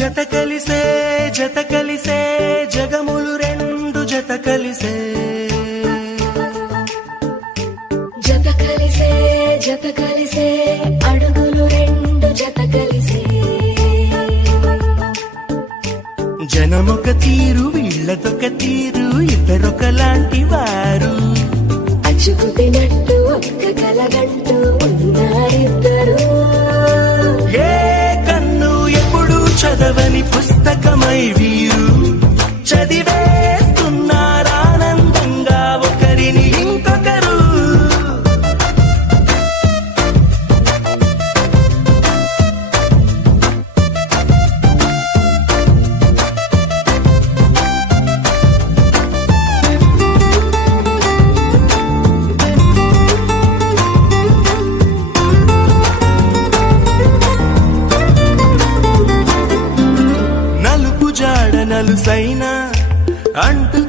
జత కలిసే జగములు రెండు జత కలిసే అడుగులు రెండు జత కలిసే జనమొక తీరు వీళ్ళదొక తీరు ఇద్దరొకలాంటి వారు అచ్చుకు తినట్టు ఒక్క కలగంటూ ఉన్నారిద్దరు ఏ కన్ను ఎప్పుడు చదవని పుస్తకమై వీరు చదివేస్తున్నారానందంగా ఒకరిని ఇంకొకరు నలుసైనా అంటు